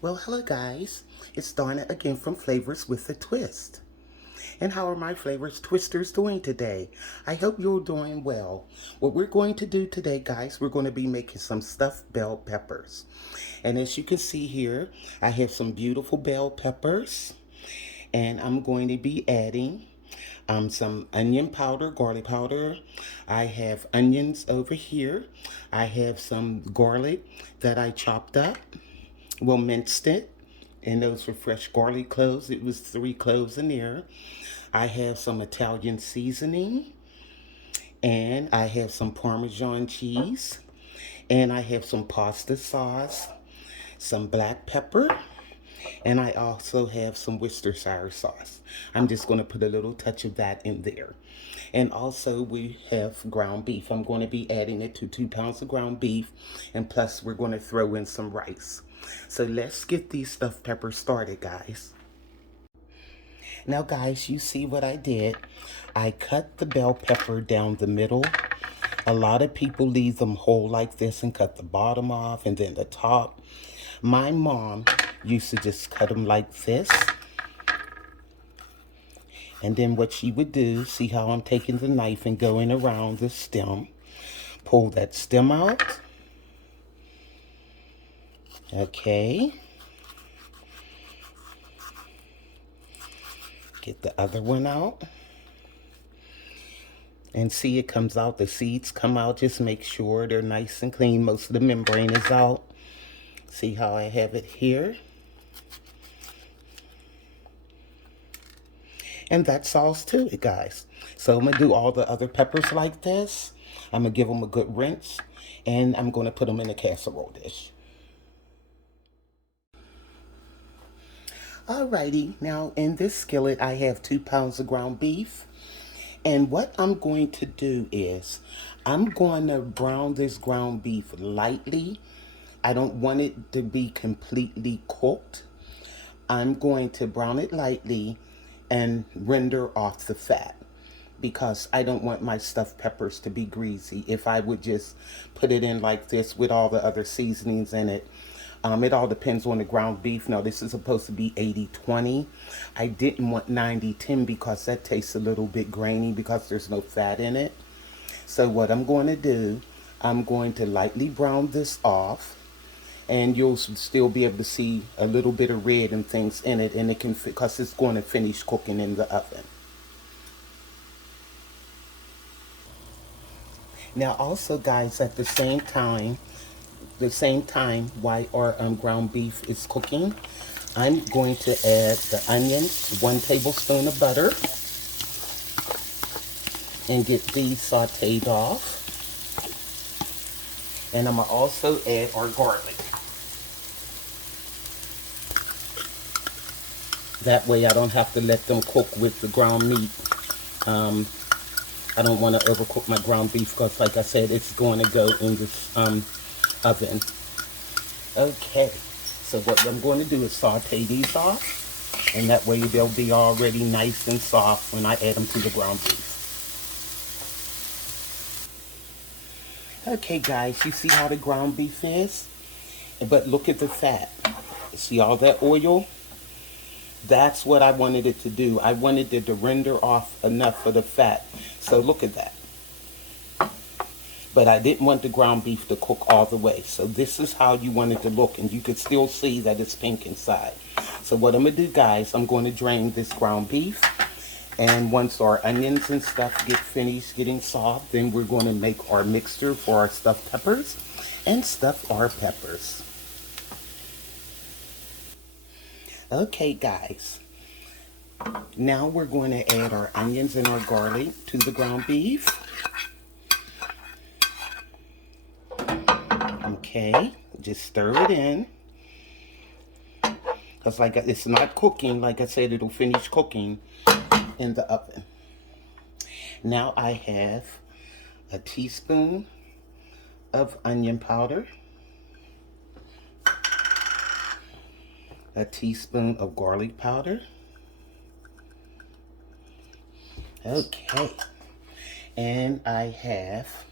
Well, hello guys. It's Donna again from Flavors with a Twist. And how are my Flavors Twisters doing today? I hope you're doing well. What we're going to do today, guys, we're going to be making some stuffed bell peppers. And as you can see here, I have some beautiful bell peppers. And I'm going to be adding some onion powder, garlic powder. I have onions over here. I have some garlic that I chopped up. Well, minced it, and those were fresh garlic cloves. It was 3 cloves in there. I have some Italian seasoning, and I have some Parmesan cheese, and I have some pasta sauce, some black pepper, and I also have some Worcestershire sauce. I'm just going to put a little touch of that in there. And also we have ground beef. I'm going to be adding it to 2 pounds of ground beef, and plus we're going to throw in some rice. So let's get these stuffed peppers started, guys. Now guys, you see what I did. I cut the bell pepper down the middle. A lot of people leave them whole like this and cut the bottom off and then the top. My mom used to just cut them like this. And then what she would do, see how I'm taking the knife and going around the stem. Pull that stem out. Okay. Get the other one out. And see, it comes out, the seeds come out. Just make sure they're nice and clean. Most of the membrane is out. See how I have it here? And that's all to it, guys. So I'm going to do all the other peppers like this. I'm going to give them a good rinse. And I'm going to put them in a casserole dish. Alrighty, now in this skillet I have 2 pounds of ground beef. And what I'm going to do is, I'm going to brown this ground beef lightly. I don't want it to be completely cooked. I'm going to brown it lightly and render off the fat, because I don't want my stuffed peppers to be greasy. If I would just put it in like this with all the other seasonings in it, it all depends on the ground beef. Now, this is supposed to be 80-20. I didn't want 90-10 because that tastes a little bit grainy because there's no fat in it. So what I'm going to do, I'm going to lightly brown this off, and you'll still be able to see a little bit of red and things in it, and it can, because it's going to finish cooking in the oven. Now also, guys, at the same time while our ground beef is cooking, I'm going to add the onions, 1 tablespoon of butter, and get these sauteed off. And I'm going to also add our garlic. That way I don't have to let them cook with the ground meat. I don't want to overcook my ground beef because, like I said, it's going to go in this oven. Okay, so what I'm going to do is saute these off, and that way they'll be already nice and soft when I add them to the ground beef. Okay guys, you see how the ground beef is? But look at the fat. See all that oil? That's what I wanted it to do. I wanted it to render off enough for the fat. So look at that. But I didn't want the ground beef to cook all the way. So this is how you want it to look. And you can still see that it's pink inside. So what I'm going to do, guys, I'm going to drain this ground beef. And once our onions and stuff get finished getting soft, then we're going to make our mixture for our stuffed peppers and stuff our peppers. Okay, guys. Now we're going to add our onions and our garlic to the ground beef. Okay, just stir it in. Because like it's not cooking, like I said, it'll finish cooking in the oven. Now I have a teaspoon of onion powder, a teaspoon of garlic powder. Okay, and I have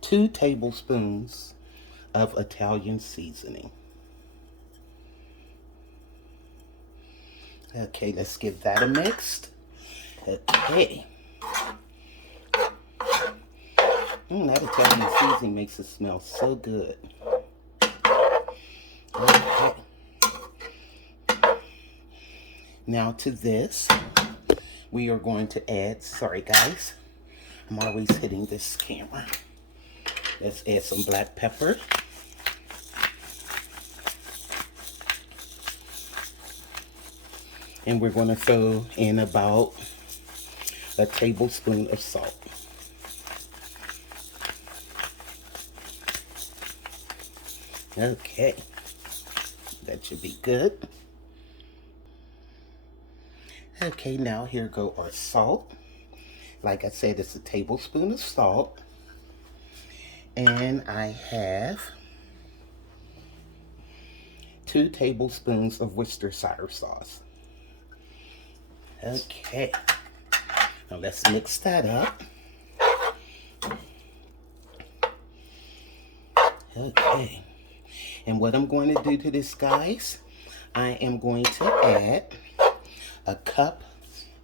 2 tablespoons of Italian seasoning. Okay, let's give that a mix. Okay. That Italian seasoning makes it smell so good. Okay. Now to this, we are going to add, sorry guys, I'm always hitting this camera. Let's add some black pepper. And we're going to throw in about a tablespoon of salt. Okay, that should be good. Okay, now here go our salt. Like I said, it's a tablespoon of salt. And I have 2 tablespoons of Worcestershire sauce. Okay, now let's mix that up. Okay, and what I'm going to do to this, guys, I am going to add a cup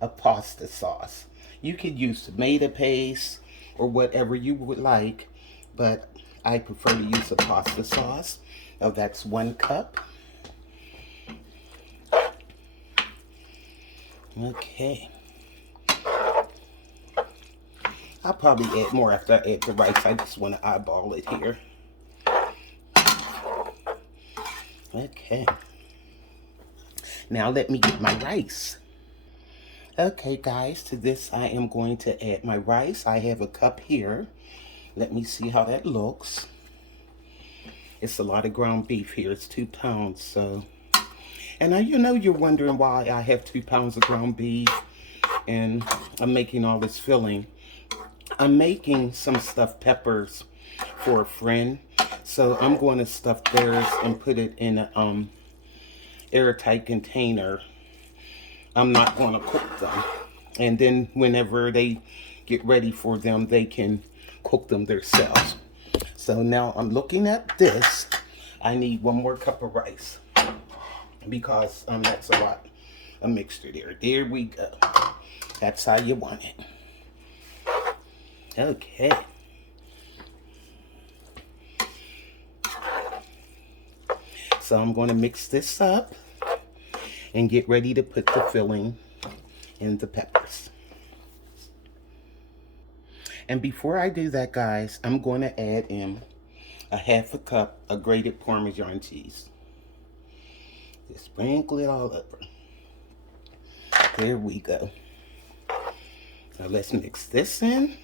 of pasta sauce. You could use tomato paste or whatever you would like, but I prefer to use a pasta sauce. Now that's 1 cup. Okay. I'll probably add more after I add the rice. I just want to eyeball it here. Okay. Now let me get my rice. Okay guys, to this I am going to add my rice. I have a cup here. Let me see how that looks. It's a lot of ground beef here. It's 2 pounds, so. And now you know you're wondering why I have 2 pounds of ground beef and I'm making all this filling. I'm making some stuffed peppers for a friend, so I'm going to stuff theirs and put it in an airtight container. I'm not going to cook them, and then whenever they get ready for them, they can cook them themselves. So now I'm looking at this. I need 1 more cup of rice because that's a lot of mixture there. There we go. That's how you want it. Okay. So I'm going to mix this up and get ready to put the filling in the peppers. And before I do that, guys, I'm going to add in a 1/2 cup of grated Parmesan cheese. Just sprinkle it all over. There we go. Now let's mix this in.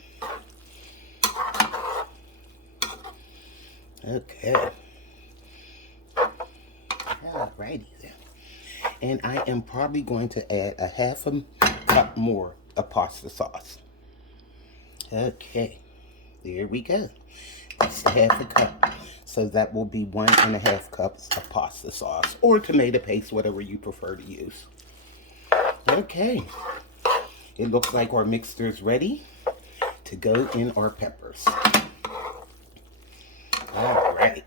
Okay. Alrighty then. And I am probably going to add a 1/2 cup more of pasta sauce. Okay. There we go. That's a 1/2 cup. So that will be 1½ cups of pasta sauce or tomato paste, whatever you prefer to use. Okay. It looks like our mixture is ready to go in our peppers. All right.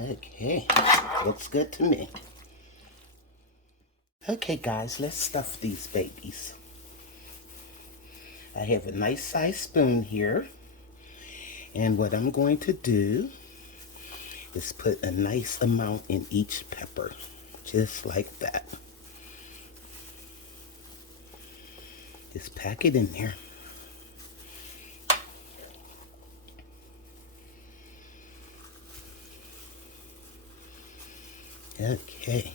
Okay, looks good to me. Okay guys, let's stuff these babies. I have a nice sized spoon here. And what I'm going to do is put a nice amount in each pepper. Just like that. Just pack it in there. Okay.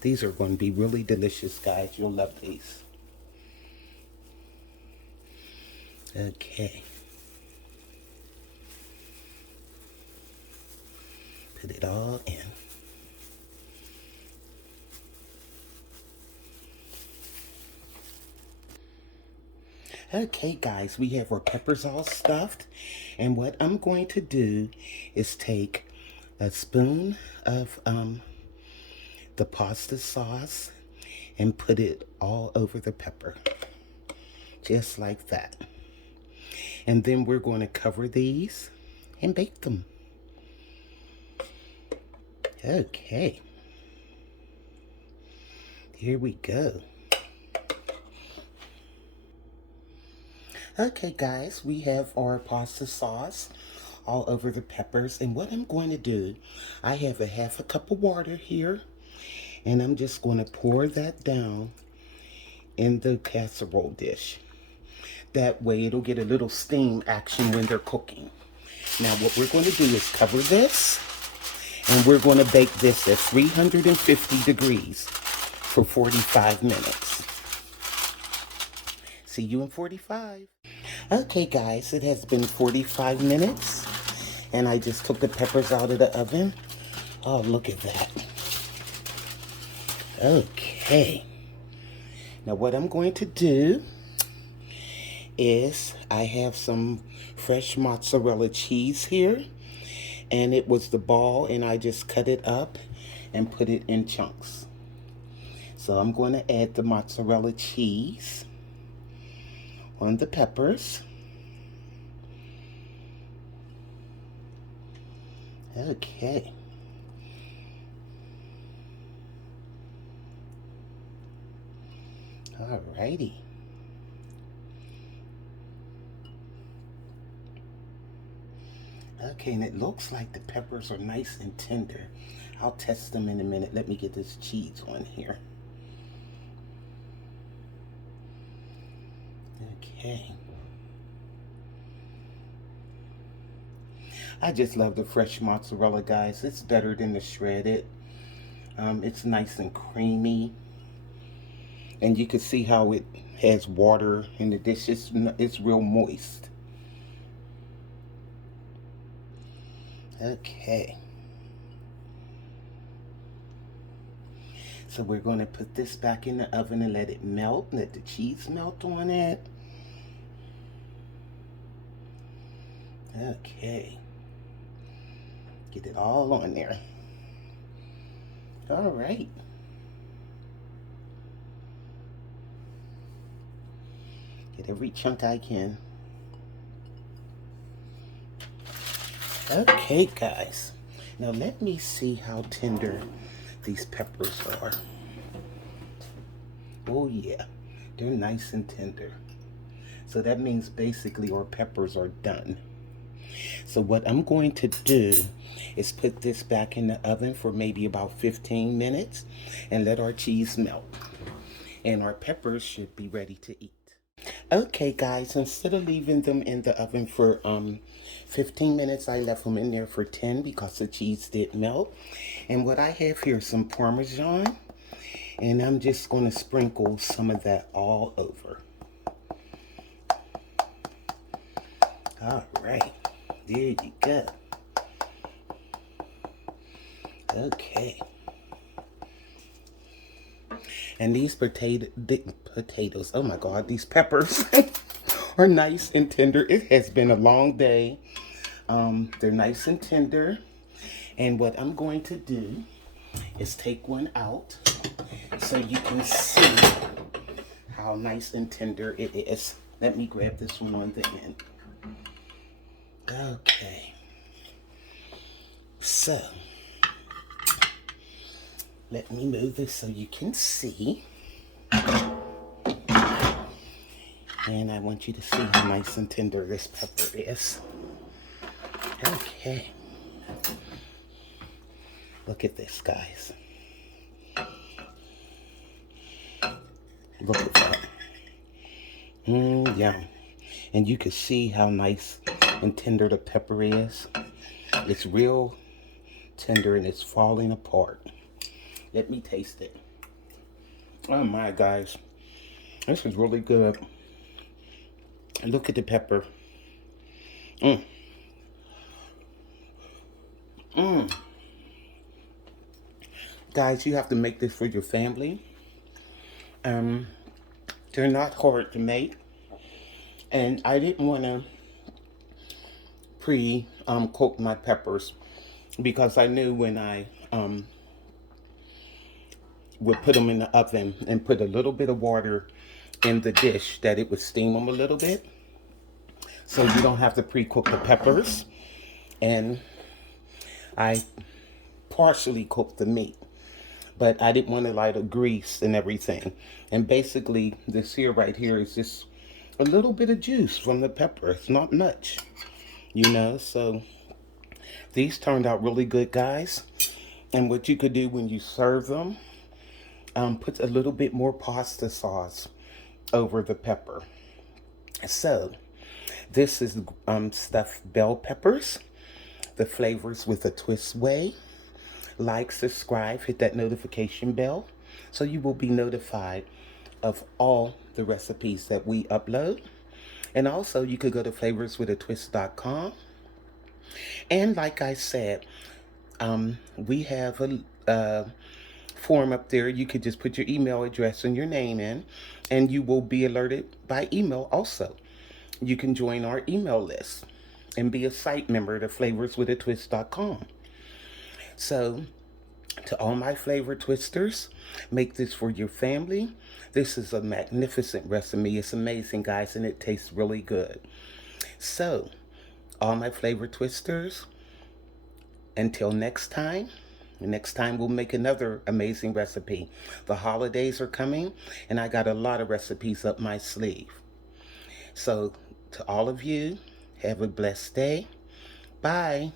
These are going to be really delicious, guys. You'll love these. Okay. Put it all in. Okay, guys, we have our peppers all stuffed. And what I'm going to do is take a spoon of the pasta sauce and put it all over the pepper. Just like that. And then we're going to cover these and bake them. Okay. Here we go. Okay, guys, we have our pasta sauce all over the peppers. And what I'm going to do, I have a half a cup of water here. And I'm just going to pour that down in the casserole dish. That way it'll get a little steam action when they're cooking. Now what we're going to do is cover this. And we're going to bake this at 350 degrees for 45 minutes. See you in 45. Okay, guys, it has been 45 minutes. And I just took the peppers out of the oven. Oh, look at that. Okay. Now what I'm going to do is I have some fresh mozzarella cheese here. And it was the ball, and I just cut it up and put it in chunks. So I'm going to add the mozzarella cheese on the peppers. Okay. Alrighty. Okay, and it looks like the peppers are nice and tender. I'll test them in a minute. Let me get this cheese on here. Okay. I just love the fresh mozzarella, guys. It's better than the shredded. It's nice and creamy. And you can see how it has water in the dish. It's real moist. Okay. So we're going to put this back in the oven and let it melt. Let the cheese melt on it. Okay. Get it all on there. All right. Get every chunk I can. Okay, guys. Now let me see how tender these peppers are. Oh yeah, they're nice and tender. So that means basically our peppers are done. So what I'm going to do is put this back in the oven for maybe about 15 minutes and let our cheese melt. And our peppers should be ready to eat. Okay, guys, instead of leaving them in the oven for 15 minutes, I left them in there for 10 because the cheese did melt. And what I have here is some Parmesan, and I'm just going to sprinkle some of that all over. All right, there you go. Okay. And these potatoes, oh my God, these peppers are nice and tender. It has been a long day. They're nice and tender. And what I'm going to do is take one out so you can see how nice and tender it is. Let me grab this one on the end. Okay. So, let me move this so you can see. And I want you to see how nice and tender this pepper is. Okay. Look at this, guys. Look at that. Yeah. And you can see how nice and tender the pepper is. It's real tender and it's falling apart. Let me taste it. Oh my, guys. This is really good. Look at the pepper. Guys, you have to make this for your family. They're not hard to make. And I didn't want to cook my peppers because I knew when I would put them in the oven and put a little bit of water in the dish that it would steam them a little bit. So you don't have to pre-cook the peppers. And I partially cook the meat. But I didn't want to light the grease and everything. And basically, this here right here is just a little bit of juice from the pepper. It's not much, you know. So these turned out really good, guys. And what you could do when you serve them, put a little bit more pasta sauce over the pepper. So this is stuffed bell peppers, the flavors with a twist way. Like, subscribe, hit that notification bell so you will be notified of all the recipes that we upload. And also, you could go to flavorswithatwist.com. And like I said, we have a form up there. You could just put your email address and your name in, and you will be alerted by email also. You can join our email list and be a site member to flavorswithatwist.com. So, to all my flavor twisters, make this for your family. This is a magnificent recipe. It's amazing, guys, and it tastes really good. So, all my flavor twisters, until next time we'll make another amazing recipe. The holidays are coming, and I got a lot of recipes up my sleeve. So, to all of you, have a blessed day. Bye.